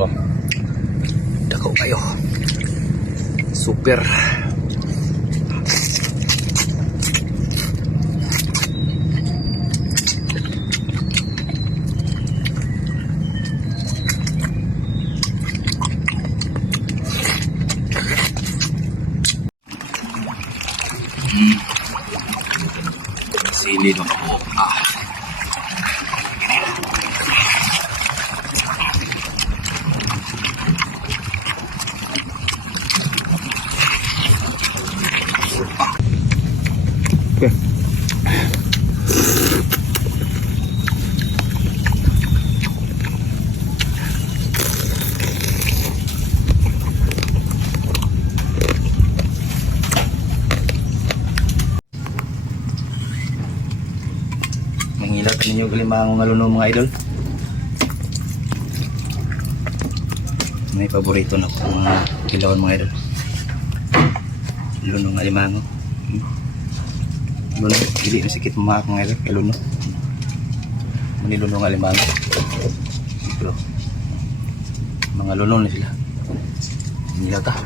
Oh. Dako kayo. Super. Sili ng po. Okay. Manghilap ninyo kalimang ngaluno mga idol. May paborito na po mga kilawan mga idol. Lunong alimango. Luno, hindi na sikit mga mga idol. Kaluno. Manilunong alimango. Pero mga lunong na sila. Manghilap ta.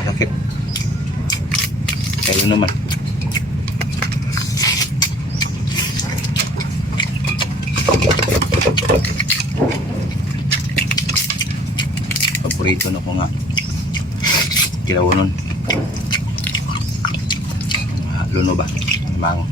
Sakit. Kayo naman. Paborito na ko nga. Kilawonon. Luno ba? Mango.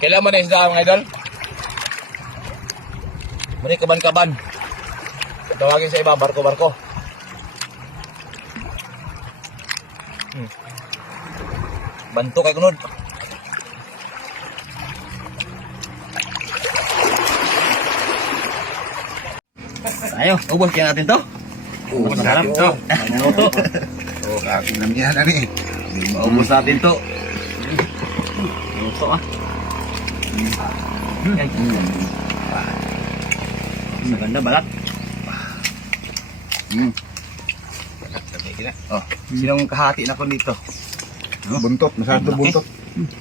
Kailan mo na isda mga idol? Muni kaban-kaban. Tawagin sa iba, barko-barko. Banto kay kunod. Ayo, ubos kaya natin to. Mas masarap to. Ano to? Oh, akin lang yan, ano eh. Maubos natin to. Luto ah. Yan. Maganda balat. Oh, sinong kahati na ko dito? Buntot, masarap to buntot.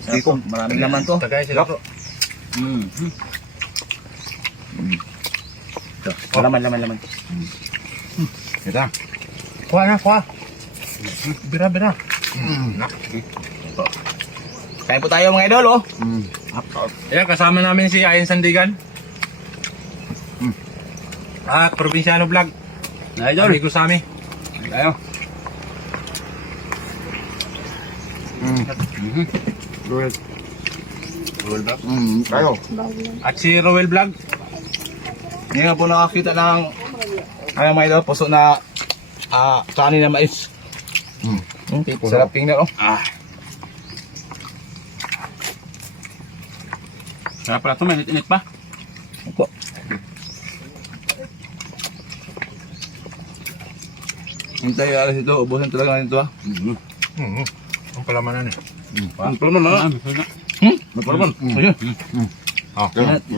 Dito, maraming laman to. Tagay sila to. Ito, laman. Ito. Kuha na, kuha. Bira. Kain po tayo mga idol, oh. Ayan, kasama namin si Ayan Sandigan. At Probinsyano Vlog. Idol. Amigo sa amin. Tayo. Tayo. At si Rowel Vlog. Hindi nga po nakakita ng ano mga idol, puso na kanin na mais. Sarap tingnan, oh. Sarap pala ito, may init pa. Opo. Hintay alas ito, ubusin talaga natin ito, ha. Ang palamanan eh. Ang palaman na. Ang palaman. Ayun.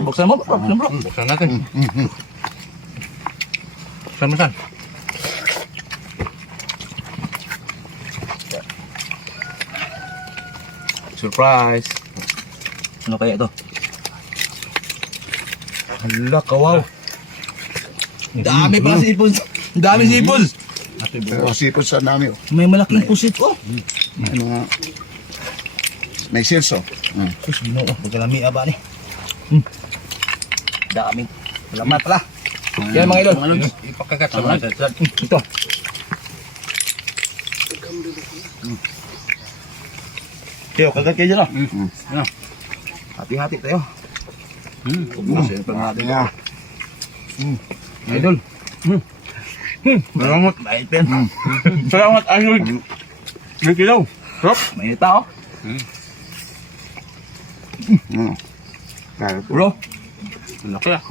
Buksan mo, buksan mo. Buksan natin. Buksan mo saan? Surprise. Ano kaya ito? Hala, kawaw. Dami pala sipon. Dami sipon. Oh, sipot sa dami. Oh. May malaking pusit, oh. May mga... May sales, oh. Sus, ginoo. Pagkalami, aba ni. Daming. Salamat pala. Yan mga idol. Ipakagat sa mga. Ito. Kaya, kagat kayo dyan, oh. Ano? Hati-hati tayo. Ubusin pa natin. Yeah. Idol. Salamat. Maitin. Salamat, Idol. May kilaw. Sarap. Mainit pa, oh. Tayo. Bro. Laki ah.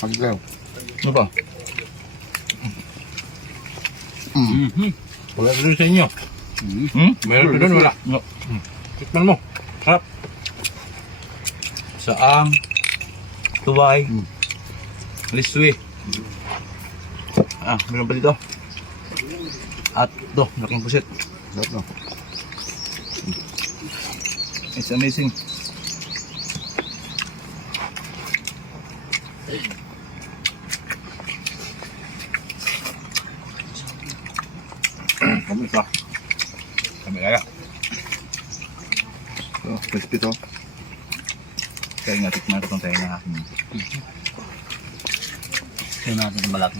Paglaw. Ano ba? Wala ko doon sa inyo. Meron ko doon, wala. Tikman mo. Sarap. Saang. Tuway. Liswi. Meron pa dito. At ito, malaking pusit. Sarap, no? It's amazing. Kami pa. Kami kaya. So, crispy to. Kaya nga, tikman ko itong tayo na. Kaya natin yung balat.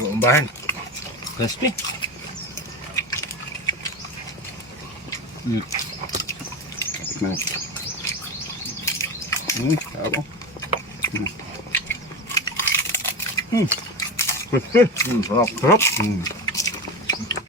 Umbahan. Crispy. Tikman. Ako. Crispy. Sarap. Sarap.